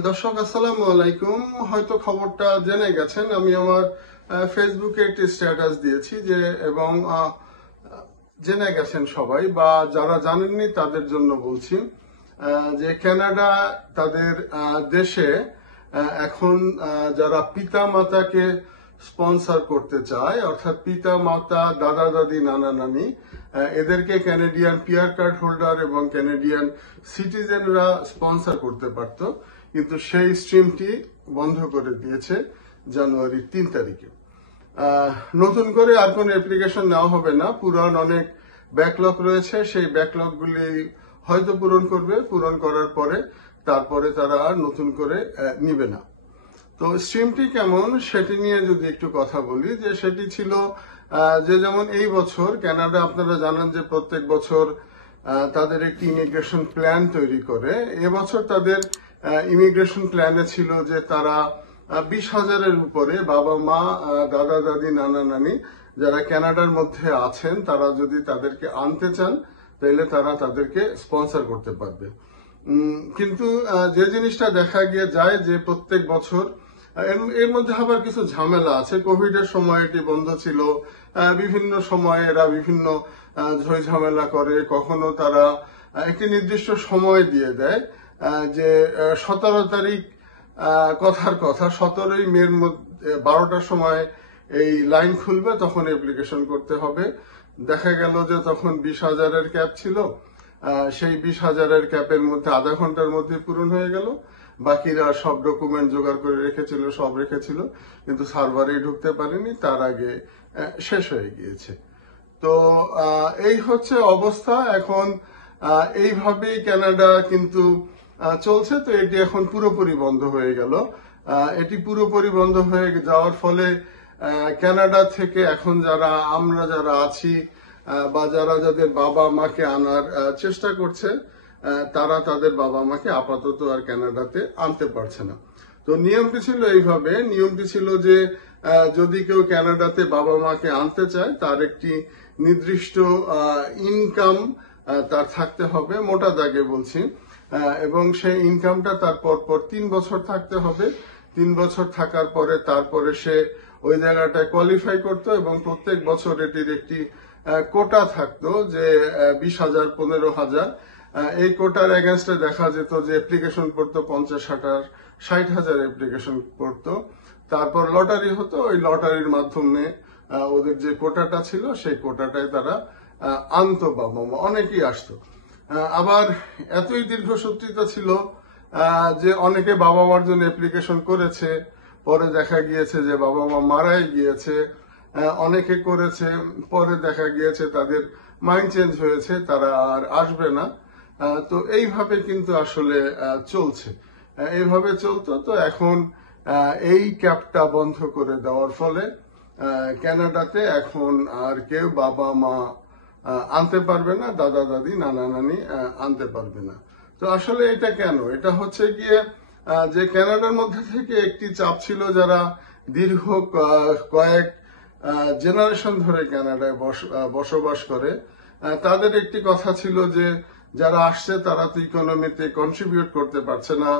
দর্শক আসসালামু আলাইকুম। হয়তো খবরটা জেনে গেছেন, আমি আমার ফেসবুকে একটি স্ট্যাটাস দিয়েছি যে এবং জেনে গেছেন সবাই, বা যারা জানেননি তাদের জন্য বলছি যে কানাডা তাদের দেশে এখন যারা পিতা মাতাকে স্পন্সর করতে চায়, অর্থাৎ পিতা মাতা, দাদা দাদি, নানা নানি, এদেরকে ক্যানাডিয়ান পিআর কার্ড হোল্ডার এবং ক্যানাডিয়ান সিটিজেনরা স্পন্সর করতে পারত, কিন্তু সেই স্ট্রিমটি বন্ধ করে দিয়েছে জানুয়ারির 3 তারিখে। নতুন করে আর কোনো অ্যাপ্লিকেশন নেওয়া হবে না। পুরান অনেক ব্যাকলগ রয়েছে, সেই ব্যাকলগ গুলি হয়তো পূরণ করবে, পূরণ করার পরে তারপরে তারা আর নতুন করে নিবে না। তো স্ট্রিমটি কেমন সেটি নিয়ে যদি একটু কথা বলি, যে সেটি ছিল যে যেমন এই বছর কানাডা, আপনারা জানেন যে প্রত্যেক বছর তাদের একটি ইমিগ্রেশন প্ল্যান তৈরি করে। এবছর তাদের ইমিগ্রেশন প্ল্যানে ছিল যে তারা 20,000-এর উপরে বাবা মা, দাদা দাদি, নানা নানি যারা কানাডার মধ্যে আছেন, তারা যদি তাদেরকে আনতে চান তাহলে তারা তাদেরকে স্পন্সর করতে পারবে। কিন্তু যে জিনিসটা দেখা গিয়ে যায় যে প্রত্যেক বছর এর মধ্যে আবার কিছু ঝামেলা আছে। কোভিড এর সময় এটি বন্ধ ছিল, বিভিন্ন সময়ে এরা বিভিন্ন ঝই ঝামেলা করে। কখনো তারা একটি নির্দিষ্ট সময় দিয়ে দেয় যে 17 তারিখ কথার কথা 17ই মের মধ্যে 12টার সময় এই লাইন খুলবে, তখন অ্যাপ্লিকেশন করতে হবে। দেখা গেল যে তখন 20,000-এর ক্যাপ ছিল, সেই 20,000-এর ক্যাপের মধ্যে আধা ঘন্টার মধ্যে পূরণ হয়ে গেল। বাকিরা সব ডকুমেন্ট জোগাড় করে রেখেছিল, সব রেখেছিল, কিন্তু সার্ভারেই ঢুকতে পারেনি, তার আগে শেষ হয়ে গিয়েছে। তো এই হচ্ছে অবস্থা এখন। এইভাবেই কানাডা কিন্তু চলছে। তো এটি এখন পুরোপুরি বন্ধ হয়ে গেল। এটি পুরোপুরি বন্ধ হয়ে যাওয়ার ফলে কানাডা থেকে এখন আমরা যারা আছি বা যাদের বাবা মাকে আনার চেষ্টা করছে, তারা তাদের বাবা মাকে আপাতত আর কানাডাতে আনতে পারছে না। তো নিয়মটি ছিল এইভাবে, নিয়মটি ছিল যে যদি কেউ কানাডাতে বাবা মাকে আনতে চায়, তার একটি নির্দিষ্ট ইনকাম তার থাকতে হবে, মোটা দাগে বলছি, এবং সেই ইনকামটা তার পর 3 বছর থাকতে হবে। 3 বছর থাকার পরে তারপরে সে ওই জায়গাটায় কোয়ালিফাই করতো, এবং প্রত্যেক বছর এটির একটি কোটা থাকতো যে 20,000, 15,000। এই কোটার এগেনস্টে দেখা যেত যে অ্যাপ্লিকেশন করতো 50,000, 60,000 অ্যাপ্লিকেশন করতো। তারপর লটারি হতো, ওই লটারির মাধ্যমে ওদের যে কোটাটা ছিল সেই কোটাটায় তারা আনতো বাবা মা, অনেকেই আসতো। আবার এতই দীর্ঘসূত্রিতা ছিল যে অনেকে বাবা মার জন্য অ্যাপ্লিকেশন করেছে, পরে দেখা গিয়েছে যে বাবা মা মারাই গিয়েছে। অনেকে করেছে, পরে দেখা গিয়েছে তাদের মাইন্ড চেঞ্জ হয়েছে, তারা আর আসবে না। তো এইভাবে কিন্তু আসলে চলছে, এইভাবে চলতো। তো এখন এই ক্যাপটা বন্ধ করে দেওয়ার ফলে কানাডাতে এখন আর কেউ বাবা মা আনতে পারবে না, দাদা দাদি, নানা নানি আনতে পারবে না। তো আসলে এটা কেন? এটা হচ্ছে গিয়ে যে কানাডার মধ্যে থেকে একটি চাপ ছিল, যারা দীর্ঘ কয়েক জেনারেশন ধরে কানাডায় বসবাস করে, তাদের একটি কথা ছিল যে যারা আসছে তারা তো ইকোনমিতে কন্ট্রিবিউট করতে পারছে না,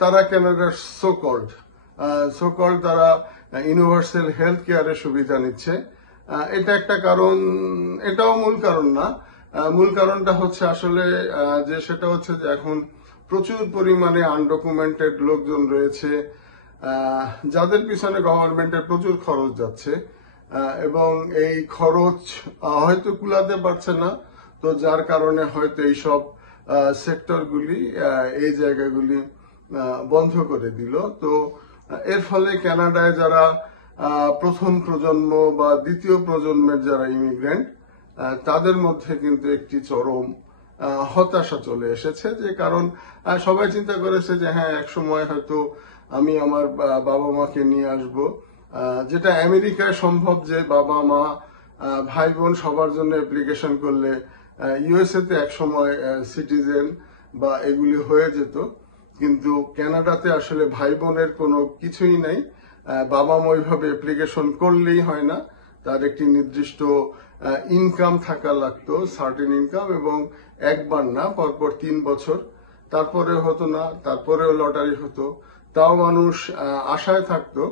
তারা কানাডার সোকল্ড তারা ইউনিভার্সাল হেলথ কেয়ারের সুবিধা নিচ্ছে। এটা একটা কারণ, এটাও মূল কারণ না। মূল কারণটা হচ্ছে আসলে যে সেটা হচ্ছে যে এখন প্রচুর পরিমাণে আনডকুমেন্টেড লোকজন রয়েছে, যাদের পিছনে গভর্নমেন্টের প্রচুর খরচ যাচ্ছে, এবং এই খরচ হয়তো কুলাতে পারছে না। তো যার কারণে হয়তো এইসব সেক্টরগুলি, এই জায়গাগুলি বন্ধ করে দিল। তো এর ফলে কানাডায় যারা প্রথম প্রজন্ম বা দ্বিতীয় প্রজন্মের যারা ইমিগ্রেন্ট, তাদের মধ্যে কিন্তু একটি চরম হতাশা চলে এসেছে। যে কারণ সবাই চিন্তা করেছে যে হ্যাঁ, এক সময় হয়তো আমি আমার বাবা মাকে নিয়ে আসব, যেটা আমেরিকায় সম্ভব যে বাবা মা, ভাই বোন সবার জন্য অ্যাপ্লিকেশন করলে ইউএসএ তে এক সময় সিটিজেন বা এগুলি হয়ে যেত। কিন্তু কানাডাতে আসলে ভাই বোনের কোনো কিছুই নাই। বাবা মা ওইভাবে অ্যাপ্লিকেশন করলেই হয় না, তার একটি নির্দিষ্ট ইনকাম থাকা লাগতো, সার্টেন ইনকাম, এবং একবার না, পরপর 3 বছর তারপরেও হতো না, তারপরেও লটারি হতো। তাও মানুষ আশায় থাকতো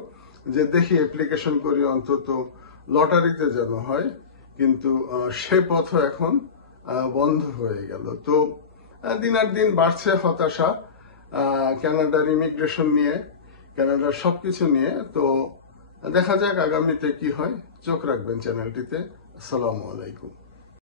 যে দেখি অ্যাপ্লিকেশন করি, অন্তত লটারিতে যেন হয়। কিন্তু সে পথও এখন বন্ধ হয়ে গেল। তো দিনার দিন বাড়ছে হতাশা কানাডার ইমিগ্রেশন নিয়ে, কানাডার সবকিছু নিয়ে। তো দেখা যাক আগামীতে কি হয়। চোখ রাখবেন চ্যানেলটিতে। আসসালামু আলাইকুম।